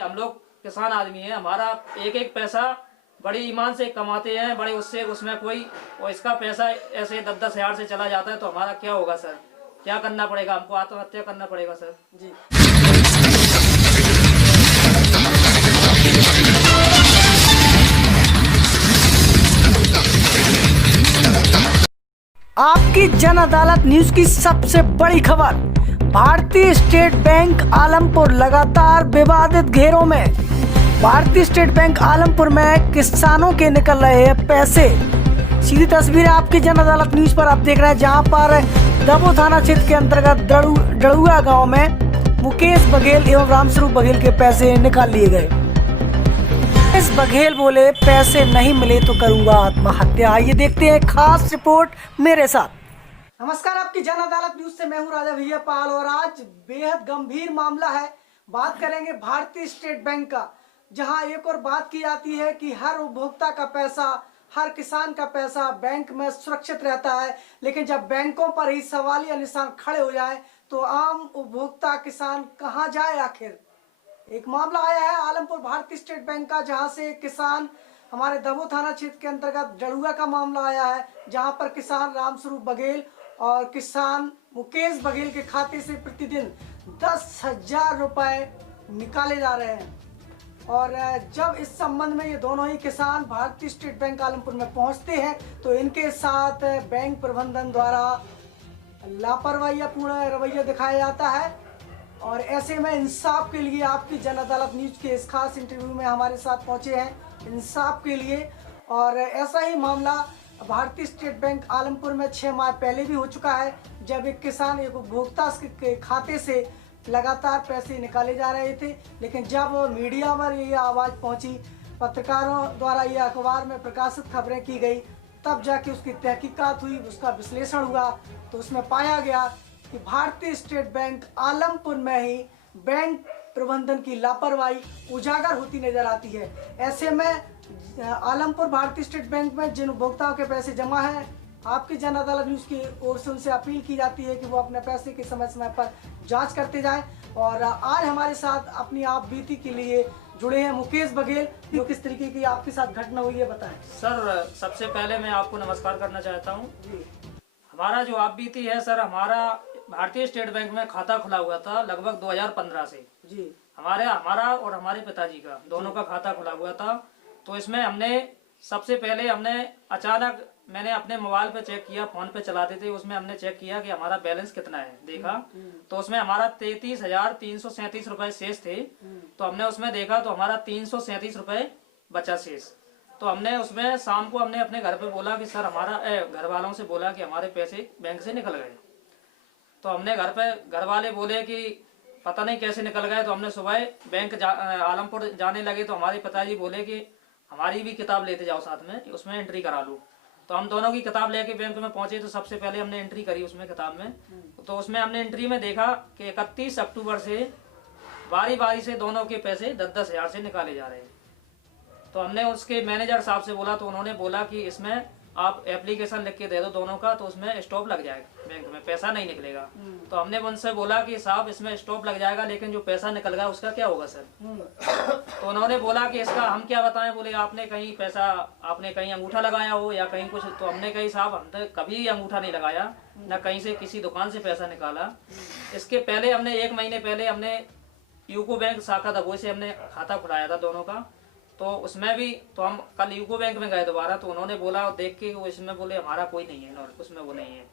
हम लोग किसान आदमी हैं, हमारा एक एक पैसा बड़ी ईमान से कमाते हैं, बड़े उससे उसमें कोई और इसका पैसा ऐसे 10-10 हजार से चला जाता है तो हमारा क्या होगा सर? क्या करना पड़ेगा? हमको आत्महत्या करना पड़ेगा सर जी। आपकी जन अदालत न्यूज की सबसे बड़ी खबर। भारतीय स्टेट बैंक आलमपुर लगातार विवादित घेरों में। भारतीय स्टेट बैंक आलमपुर में किसानों के निकल रहे हैं पैसे। सीधी तस्वीर आपकी जन अदालत न्यूज पर आप देख रहे हैं, जहां पर दबो थाना क्षेत्र के अंतर्गत डड़ुआ गांव में मुकेश बघेल एवं रामस्वरूप बघेल के पैसे निकाल लिए गए। मुकेश बघेल बोले पैसे नहीं मिले तो करूंगा आत्महत्या। आइए देखते हैं खास रिपोर्ट मेरे साथ। नमस्कार, आपकी जन अदालत न्यूज से मैं हूं राजा भैया पाल और आज बेहद गंभीर मामला है। बात करेंगे भारतीय स्टेट बैंक का, जहां एक और बात की जाती है कि हर उपभोक्ता का पैसा, हर किसान का पैसा बैंक में सुरक्षित रहता है, लेकिन जब बैंकों पर ही सवालिया निशान खड़े हो जाए तो आम उपभोक्ता किसान कहां जाए आखिर। एक मामला आया है आलमपुर भारतीय स्टेट बैंक का, जहां से किसान हमारे दबो थाना क्षेत्र के अंतर्गत डड़ुआ का मामला आया है, जहां पर किसान रामस्वरूप बघेल और किसान मुकेश बघेल के खाते से प्रतिदिन 10,000 रुपए निकाले जा रहे हैं। और जब इस संबंध में ये दोनों ही किसान भारतीय स्टेट बैंक आलमपुर में पहुंचते हैं तो इनके साथ बैंक प्रबंधन द्वारा लापरवाहीपूर्ण रवैया दिखाया जाता है। और ऐसे में इंसाफ के लिए आपकी जन अदालत न्यूज के इस खास इंटरव्यू में हमारे साथ पहुंचे हैं इंसाफ के लिए। और ऐसा ही मामला भारतीय स्टेट बैंक आलमपुर में 6 माह पहले भी हो चुका है, जब एक किसान एक उपभोक्ता के खाते से लगातार पैसे निकाले जा रहे थे, लेकिन जब मीडिया में ये आवाज़ पहुंची, पत्रकारों द्वारा ये अखबार में प्रकाशित खबरें की गई, तब जाके उसकी तहकीकात हुई, उसका विश्लेषण हुआ, तो उसमें पाया गया कि भारतीय स्टेट बैंक आलमपुर में ही बैंक प्रबंधन की लापरवाही उजागर होती नजर आती है। ऐसे में आलमपुर भारतीय स्टेट बैंक में जिन उपभोक्ताओं के पैसे जमा हैं, आपकी जन अदालत न्यूज की ओर से उनसे अपील की जाती है कि वो अपने पैसे के समय समय पर जांच करते जाएं। और आज हमारे साथ अपनी आप बीती के लिए जुड़े हैं मुकेश बघेल, जो किस तरीके की आपके साथ घटना हुई है बताएं। सर, सबसे पहले मैं आपको नमस्कार करना चाहता हूँ। हमारा जो आप बीती है सर, हमारा भारतीय स्टेट बैंक में खाता खुला हुआ था लगभग 2015 से जी। हमारा और हमारे पिताजी का दोनों का खाता खुला हुआ था। तो इसमें सबसे पहले अचानक मैंने अपने मोबाइल पे चेक किया, फोन पे चलाते थे, उसमें हमने चेक किया कि हमारा बैलेंस कितना है, देखा तो उसमें हमारा 33,337 रुपए शेष थे। तो हमने उसमें देखा तो हमारा 337 रुपए बचा शेष। तो हमने उसमें शाम को अपने घर पे बोला कि सर हमारा घर वालों से बोला कि हमारे पैसे बैंक से निकल गए। तो हमने घर वाले बोले कि पता नहीं कैसे निकल गए। तो हमने सुबह बैंक आलमपुर जाने लगे तो हमारे पिताजी बोले कि हमारी भी किताब लेते जाओ साथ में, उसमें एंट्री करा लो। तो हम दोनों की किताब लेके बैंक में पहुंचे। तो सबसे पहले हमने एंट्री करी उसमें किताब में। तो उसमें हमने एंट्री में देखा कि 31 अक्टूबर से बारी बारी से दोनों के पैसे 10-10 हजार से निकाले जा रहे हैं। तो हमने उसके मैनेजर साहब से बोला, तो उन्होंने बोला कि इसमें आप एप्लीकेशन लिख के दे दो दोनों का, तो उसमें स्टॉप लग जाएगा, बैंक में पैसा नहीं निकलेगा। तो हमने उनसे बोला कि साहब इसमें स्टॉप लग जाएगा, लेकिन जो पैसा निकल गया उसका क्या होगा सर? तो उन्होंने बोला कि इसका हम क्या बताएं, बोले आपने कहीं अंगूठा लगाया हो या कहीं कुछ। तो हमने कही साहब हम तो कभी अंगूठा नहीं लगाया, न कहीं से किसी दुकान से पैसा निकाला। इसके पहले हमने 1 महीने पहले हमने यूको बैंक शाखा दबोई से हमने खाता खुलाया था दोनों का। तो उसमें भी तो हम कल यूको बैंक में गए दोबारा, तो उन्होंने बोला देख के वो इसमें बोले हमारा कोई नहीं है, उसमें वो नहीं है।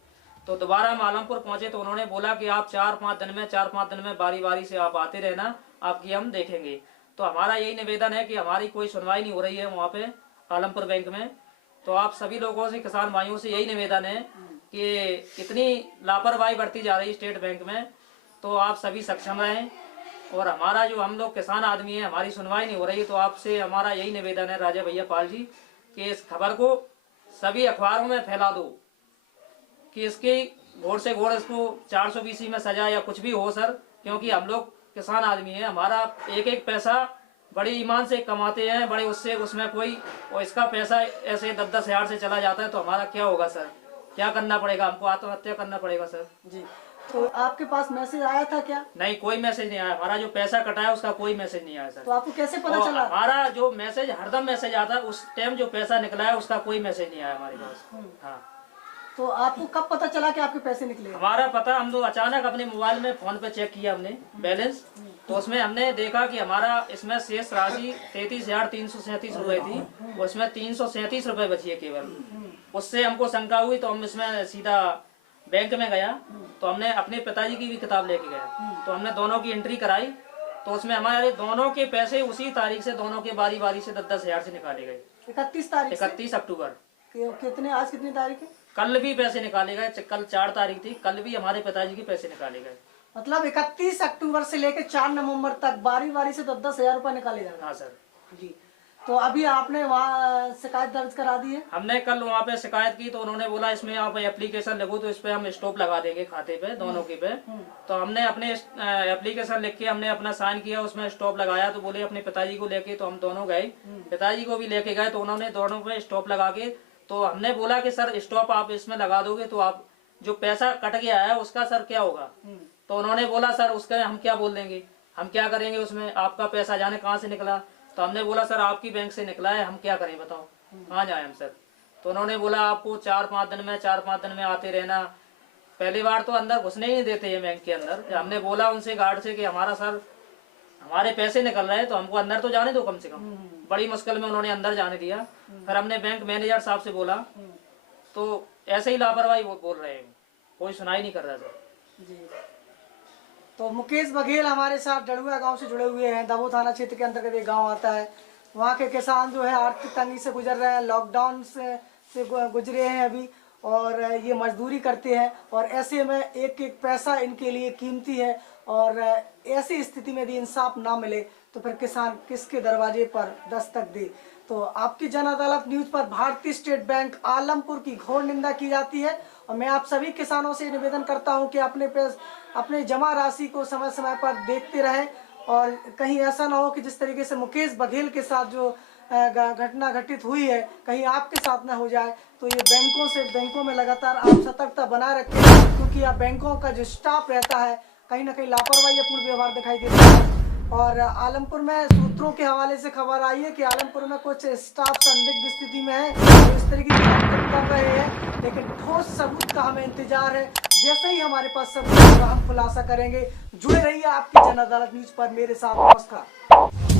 तो दोबारा हम आलमपुर पहुंचे तो उन्होंने बोला कि आप 4-5 दिन में बारी बारी से आप आते रहना, आपकी हम देखेंगे। तो हमारा यही निवेदन है कि हमारी कोई सुनवाई नहीं हो रही है वहाँ पे आलमपुर बैंक में। तो आप सभी लोगों से, किसान भाइयों से यही निवेदन है कि इतनी लापरवाही बरती जा रही है स्टेट बैंक में, तो आप सभी सक्षम रहें। और हमारा जो हम लोग किसान आदमी है, हमारी सुनवाई नहीं हो रही, तो आपसे हमारा यही निवेदन है राजा भैया पाल जी कि इस खबर को सभी अखबारों में फैला दो कि इसकी घोड़ से घोड़ इसको 420 में सजा या कुछ भी हो सर, क्योंकि हम लोग किसान आदमी है, हमारा एक एक पैसा बड़ी ईमान से कमाते हैं, बड़े उसमें कोई और इसका पैसा ऐसे 10-10 हजार से चला जाता है तो हमारा क्या होगा सर? क्या करना पड़ेगा? हमको आत्महत्या करना पड़ेगा सर जी। तो आपके पास मैसेज आया था क्या? नहीं, कोई मैसेज नहीं आया। हमारा जो पैसा कटा है उसका कोई मैसेज नहीं आया सर। तो आपको कैसे पता चला? हमारा जो मैसेज हरदम मैसेज आता है, उस टाइम जो पैसा निकला है उसका कोई मैसेज नहीं आया हमारे पास। हाँ। तो आपको कब पता चला कि आपके पैसे निकले? हमारा पता, हम तो अचानक अपने मोबाइल में फोन पे चेक किया हमने बैलेंस, तो उसमें हमने देखा कि हमारा इसमें शेष राशि 33,337 रुपए थी, उसमें 337 रुपए बची है केवल। उससे हमको शंका हुई तो हम इसमें सीधा बैंक में गया, तो हमने अपने पिताजी की भी किताब लेके गया, तो हमने दोनों की एंट्री कराई, तो उसमें हमारे दोनों के पैसे उसी तारीख से दोनों के बारी बारी से 10-10 हजार से निकाले गए। 31 तारीख? 31 अक्टूबर। कितने, आज कितनी तारीख है? कल भी पैसे निकाले गए, कल 4 तारीख थी, कल भी हमारे पिताजी के पैसे निकाले गए। मतलब 31 अक्टूबर से लेकर 4 नवंबर तक बारी बारी से 10-10 हजार रुपए निकाले जा रहे हैं? हाँ सर जी। तो अभी आपने वहाँ शिकायत दर्ज करा दी है? हमने कल वहाँ पे शिकायत की, तो उन्होंने बोला इसमें आप एप्लीकेशन लिखो तो इस पे हम स्टॉप लगा देंगे खाते पे, दोनों के पे। तो हमने अपने एप्लीकेशन लिख के हमने अपना साइन किया, उसमें स्टॉप लगाया, तो बोले अपने पिताजी को लेके, तो हम दोनों गए, पिताजी को भी लेके गए, तो उन्होंने दोनों पे स्टॉप लगा के, तो हमने बोला कि सर स्टॉप आप इसमें लगा दोगे तो आप जो पैसा कट गया है उसका सर क्या होगा? तो उन्होंने बोला सर उसका हम क्या बोल देंगे, हम क्या करेंगे उसमें, आपका पैसा जाने कहाँ से निकला? तो हमने बोला सर आपकी बैंक से निकला है, हम क्या करें बताओ, कहाँ जाए हम सर? तो उन्होंने बोला आपको 4-5 दिन में आते रहना। पहली बार तो अंदर घुसने ही नहीं देते हैं बैंक के अंदर। हमने बोला उनसे गार्ड से कि हमारा सर हमारे पैसे निकल रहे हैं तो हमको अंदर तो जाने दो कम से कम। बड़ी मुश्किल में उन्होंने अंदर जाने दिया। फिर हमने बैंक मैनेजर साहब से बोला, तो ऐसे ही लापरवाही बोल रहे हैं, कोई सुनाई नहीं कर रहा सर। जी। तो मुकेश बघेल हमारे साथ डड़ुआ गांव से जुड़े हुए हैं। दमोह थाना क्षेत्र के अंतर्गत एक गांव आता है। वहाँ के किसान जो है आर्थिक तंगी से गुजर रहे हैं, लॉकडाउन से गुजरे हैं अभी, और ये मजदूरी करते हैं, और ऐसे में एक एक पैसा इनके लिए कीमती है, और ऐसी स्थिति में यदि इंसाफ ना मिले तो फिर किसान किसके दरवाजे पर दस्तक दे। तो आपकी जन अदालत न्यूज पर भारतीय स्टेट बैंक आलमपुर की घोर निंदा की जाती है, और मैं आप सभी किसानों से निवेदन करता हूं कि अपने जमा राशि को समय समय पर देखते रहें, और कहीं ऐसा ना हो कि जिस तरीके से मुकेश बघेल के साथ जो घटना घटित हुई है कहीं आपके साथ ना हो जाए। तो ये बैंकों में लगातार आप सतर्कता बनाए रखें, क्योंकि यहाँ बैंकों का जो स्टाफ रहता है कहीं ना कहीं लापरवाही पूर्ण व्यवहार दिखाई देता है। और आलमपुर में सूत्रों के हवाले से खबर आई है कि आलमपुर में कुछ स्टाफ संदिग्ध स्थिति में है, तो इस तरीके की हरकत कर रहे हैं, लेकिन ठोस सबूत का हमें इंतजार है। जैसे ही हमारे पास सबूत होगा हम खुलासा करेंगे। जुड़े रहिए आपकी जन अदालत न्यूज पर मेरे साथ। नमस्कार।